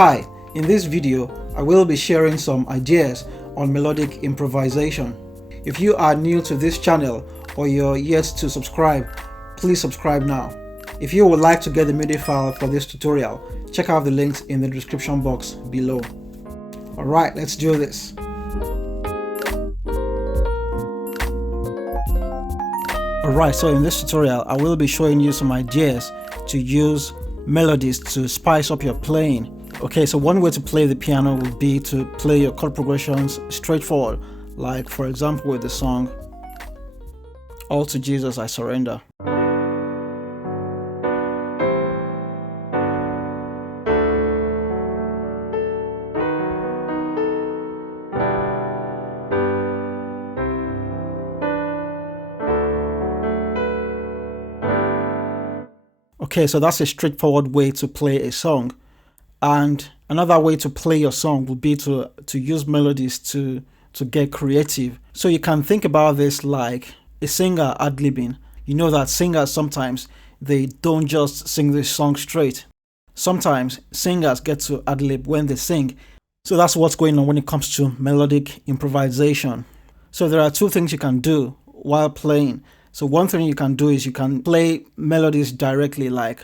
Hi, in this video, I will be sharing some ideas on melodic improvisation. If you are new to this channel or you're yet to subscribe, please subscribe now. If you would like to get the MIDI file for this tutorial, check out the links in the description box below. Alright, let's do this. Alright, so in this tutorial, I will be showing you some ideas to use melodies to spice up your playing. Okay, so one way to play the piano would be to play your chord progressions straightforward, like for example with the song "All to Jesus I Surrender." Okay, so that's a straightforward way to play a song. And another way to play your song would be to use melodies to get creative. So you can think about this like a singer ad-libbing. You know that singers sometimes, they don't just sing the song straight. Sometimes singers get to ad-lib when they sing. So that's what's going on when it comes to melodic improvisation. So there are two things you can do while playing. So one thing you can do is you can play melodies directly, like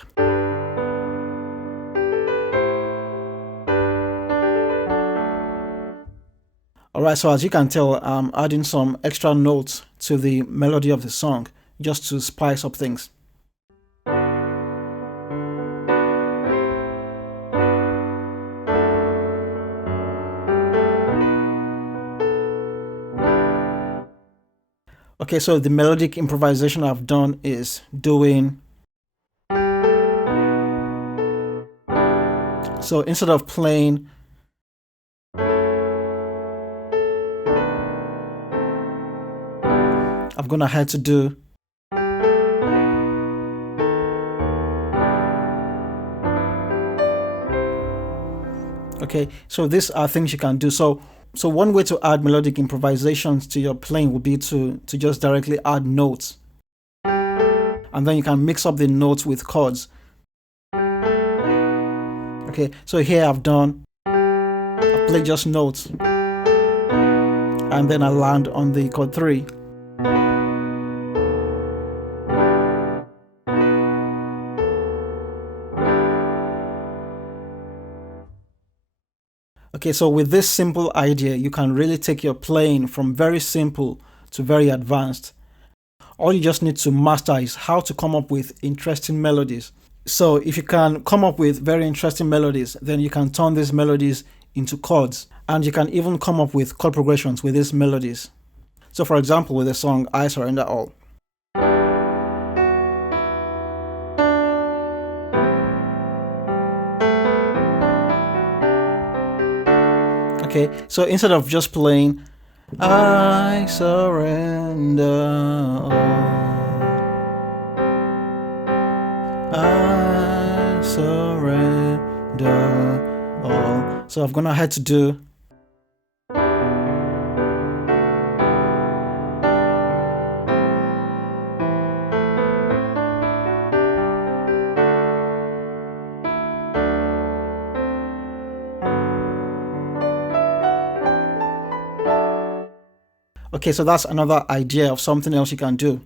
alright, so as you can tell, I'm adding some extra notes to the melody of the song just to spice up things. Okay, so the melodic improvisation I've done is doing. So instead of playing I've gone ahead to do okay, so these are things you can do. So one way to add melodic improvisations to your playing would be to just directly add notes, and then you can mix up the notes with chords. Okay, so here I've played just notes, and then I land on the chord 3. Okay, so with this simple idea, you can really take your playing from very simple to very advanced. All you just need to master is how to come up with interesting melodies. So if you can come up with very interesting melodies, then you can turn these melodies into chords, and you can even come up with chord progressions with these melodies. So for example, with the song "I Surrender All." Okay, so instead of just playing "I surrender all, I surrender all," so I've gone ahead to do okay, so that's another idea of something else you can do.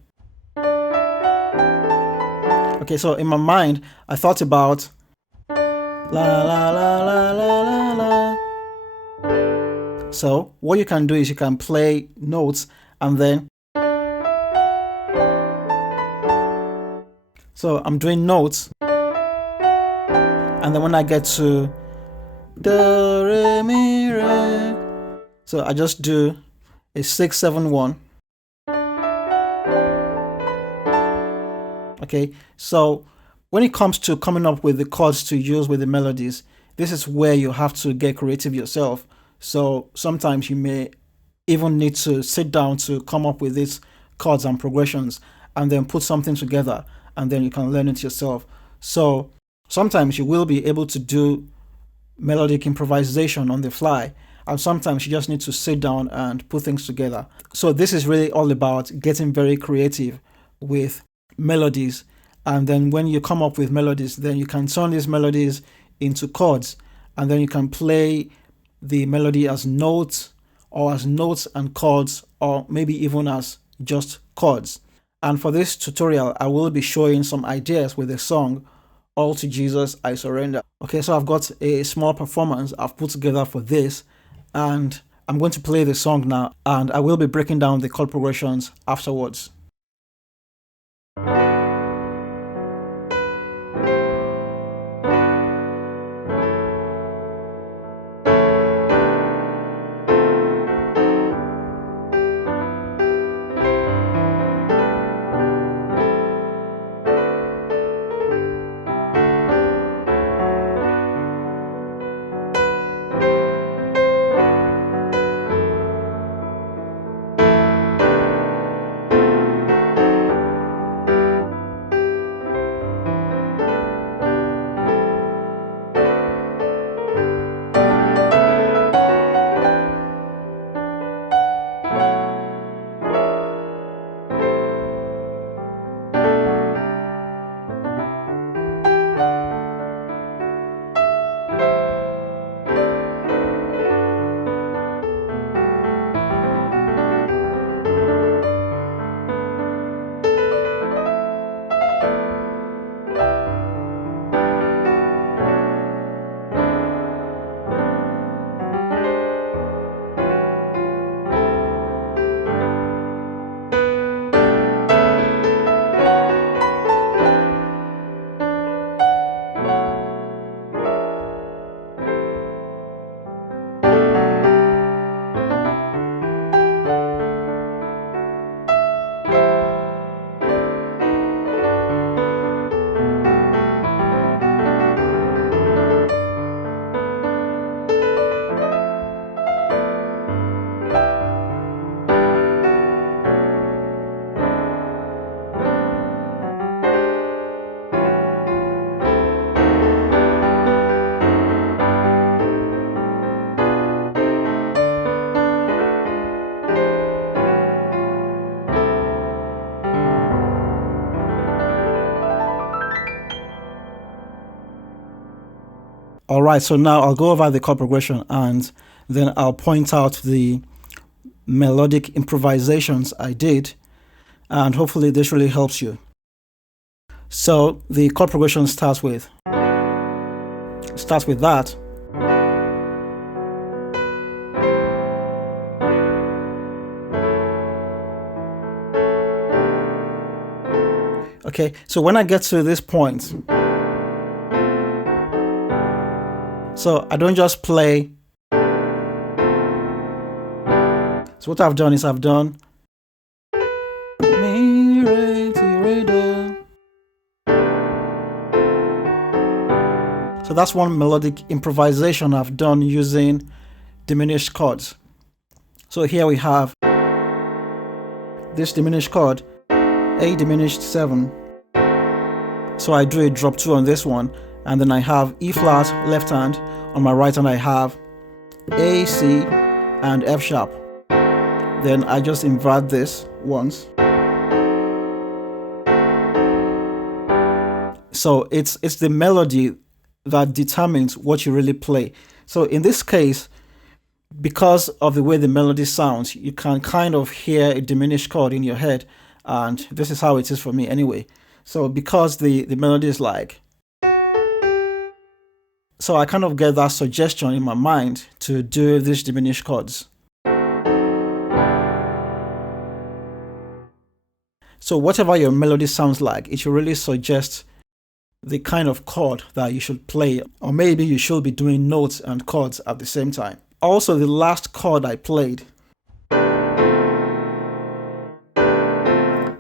Okay, so in my mind, I thought about la la la la la la la. So what you can do is you can play notes and then. So I'm doing notes, and then when I get to do re mi re, so I just do a 6-7-1. Okay, so when it comes to coming up with the chords to use with the melodies, this is where you have to get creative yourself. So sometimes you may even need to sit down to come up with these chords and progressions, and then put something together, and then you can learn it yourself. So sometimes you will be able to do melodic improvisation on the fly, and sometimes you just need to sit down and put things together. So this is really all about getting very creative with melodies, and then when you come up with melodies, then you can turn these melodies into chords, and then you can play the melody as notes, or as notes and chords, or maybe even as just chords. And for this tutorial, I will be showing some ideas with the song All to Jesus I Surrender. Okay, so I've got a small performance I've put together for this, and I'm going to play the song now, and I will be breaking down the chord progressions afterwards. All right, so now I'll go over the chord progression, and then I'll point out the melodic improvisations I did, and hopefully this really helps you. So the chord progression starts with that. Okay, so when I get to this point, so I don't just play. So what I've done is I've done Mi, re, ti, re, do. So that's one melodic improvisation I've done using diminished chords. So here we have this diminished chord, A diminished 7. So I do a drop 2 on this one, and then I have E flat left hand. On my right hand I have A, C, and F sharp. Then I just invert this once. So it's the melody that determines what you really play. So in this case, because of the way the melody sounds, you can kind of hear a diminished chord in your head, and this is how it is for me anyway. So because the melody is like, so I kind of get that suggestion in my mind to do these diminished chords. So whatever your melody sounds like, it should really suggest the kind of chord that you should play, or maybe you should be doing notes and chords at the same time. Also, the last chord I played.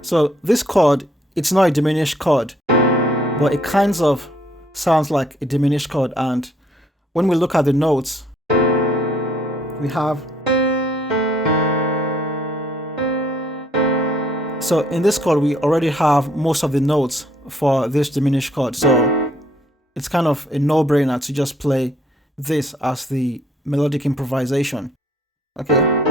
So this chord, it's not a diminished chord, but it kind of sounds like a diminished chord. And when we look at the notes, we have. So in this chord, we already have most of the notes for this diminished chord. So it's kind of a no-brainer to just play this as the melodic improvisation. Okay.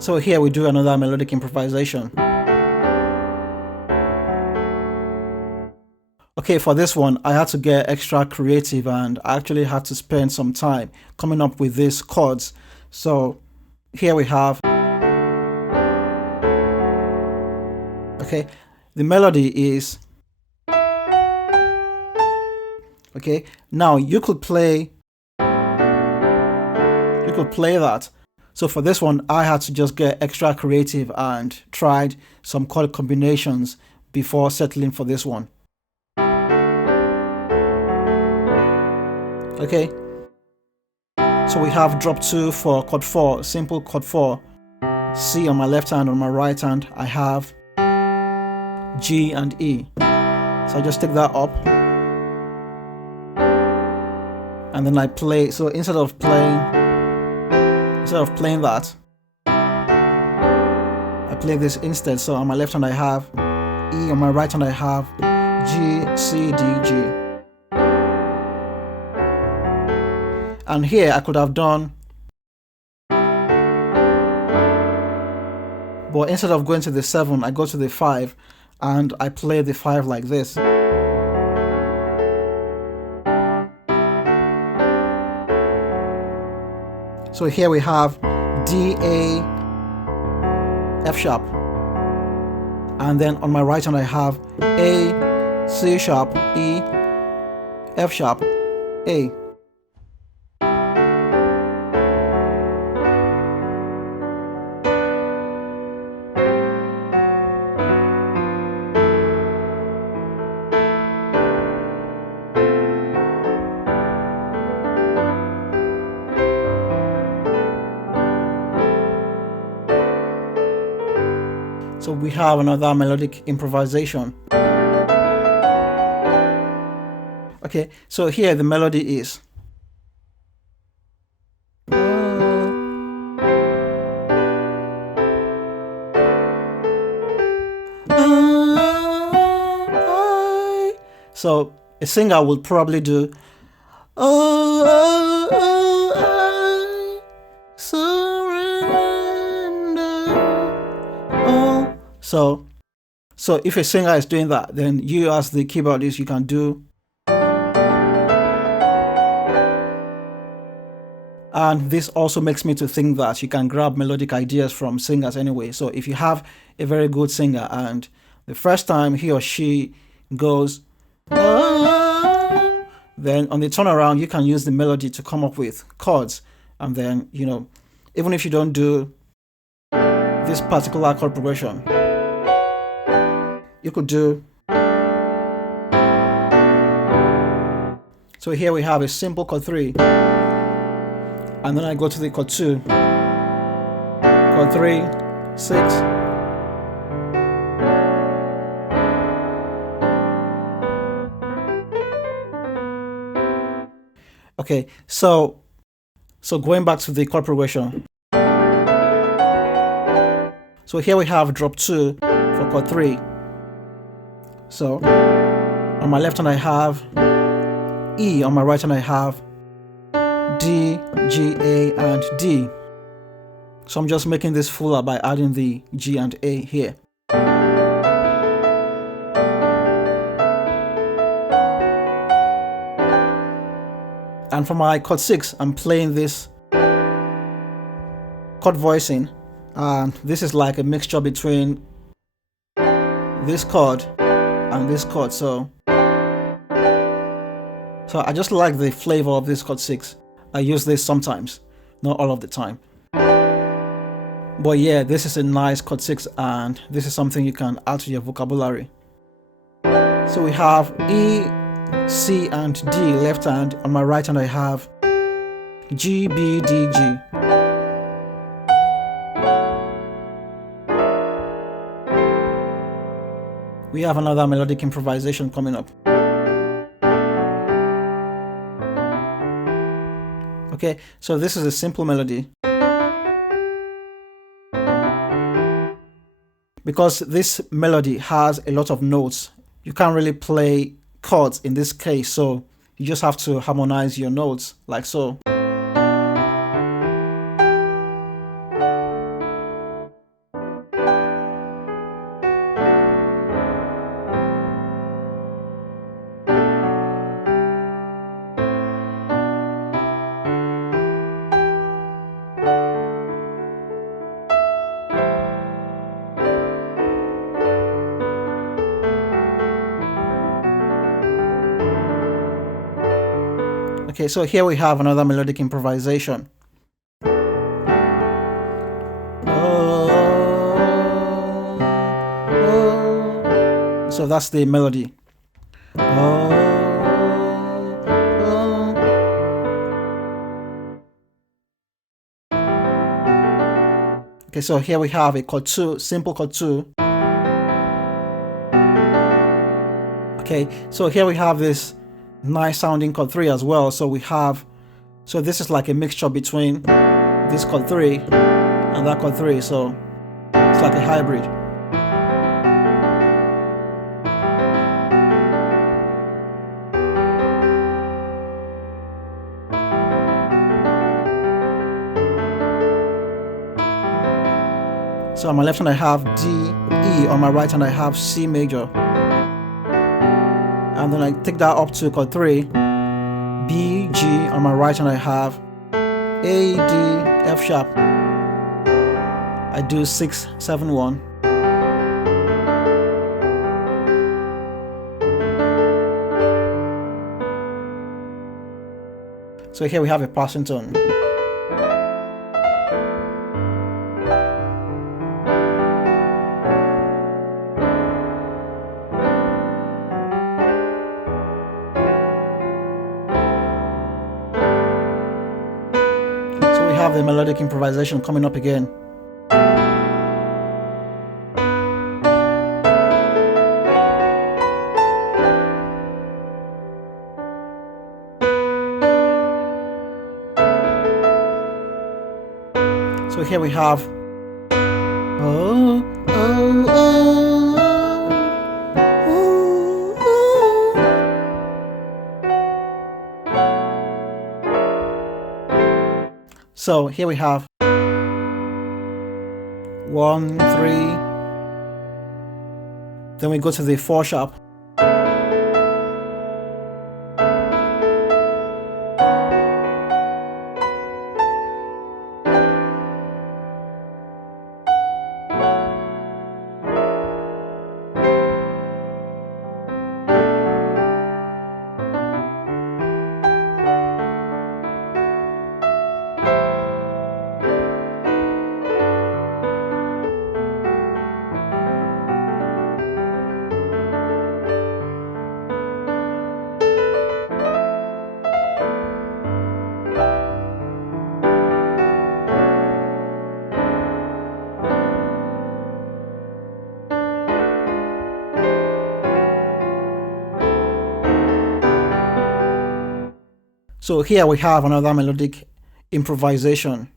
So here we do another melodic improvisation. Okay, for this one, I had to get extra creative and I actually had to spend some time coming up with these chords. So here we have, okay, the melody is, okay, now you could play that. So for this one, I had to just get extra creative and tried some chord combinations before settling for this one. Okay, so we have drop 2 for chord 4, simple chord 4, C on my left hand, on my right hand I have G and E. So I just take that up and then I play. So instead of playing that, I play this instead. So on my left hand I have E, on my right hand I have G, C, D, G. And here I could have done, but instead of going to the 7, I go to the 5 and I play the 5 like this. So here we have D, A, F sharp. And then on my right hand I have A, C sharp, E, F sharp, A. So we have another melodic improvisation. Okay, so here the melody is. So a singer would probably do I surrender. So if a singer is doing that, then you as the keyboardist, you can do. And this also makes me to think that you can grab melodic ideas from singers anyway. So if you have a very good singer and the first time he or she goes, then on the turnaround, you can use the melody to come up with chords. And then, you know, even if you don't do this particular chord progression, you could do. So here we have a simple chord 3. And then I go to the chord 2, chord 3, 6. Okay, so going back to the chord progression. So here we have drop 2 for chord 3. So on my left hand I have E, on my right hand I have D, G, A, and D. So I'm just making this fuller by adding the G and A here. And for my chord 6, I'm playing this chord voicing, and this is like a mixture between this chord and this chord. So I just like the flavor of this chord 6. I use this sometimes, not all of the time. But yeah, this is a nice chord 6 and this is something you can add to your vocabulary. So we have E, C, and D left hand. On my right hand I have G, B, D, G. We have another melodic improvisation coming up. Okay, so this is a simple melody. Because this melody has a lot of notes, you can't really play chords in this case, so you just have to harmonize your notes like so. Okay, so here we have another melodic improvisation. So that's the melody. Okay, so here we have a chord 2, simple chord 2. Okay, so here we have this nice sounding chord 3 as well. So this is like a mixture between this chord 3 and that chord 3. So it's like a hybrid. So on my left hand I have D, E, on my right hand I have C major. And then I take that up to chord 3, B, G, on my right hand I have A, D, F sharp. I do 6, 7, 1. So here we have a passing tone. Have the melodic improvisation coming up again. So here we have So here we have 1, 3, then we go to the 4 sharp. So here we have another melodic improvisation.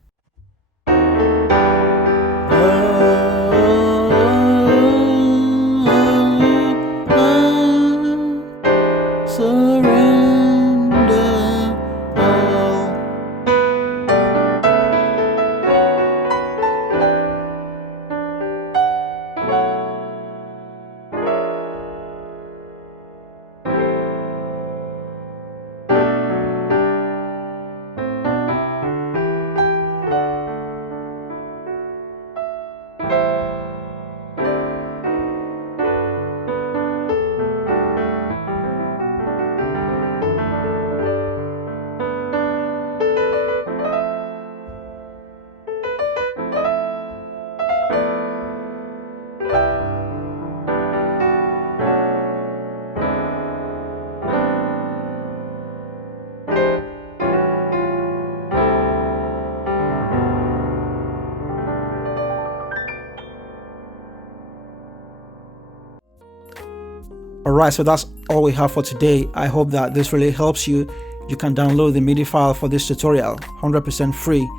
Alright, so that's all we have for today. I hope that this really helps you. You can download the MIDI file for this tutorial, 100% free.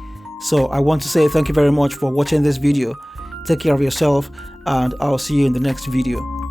So I want to say thank you very much for watching this video. Take care of yourself, and I'll see you in the next video.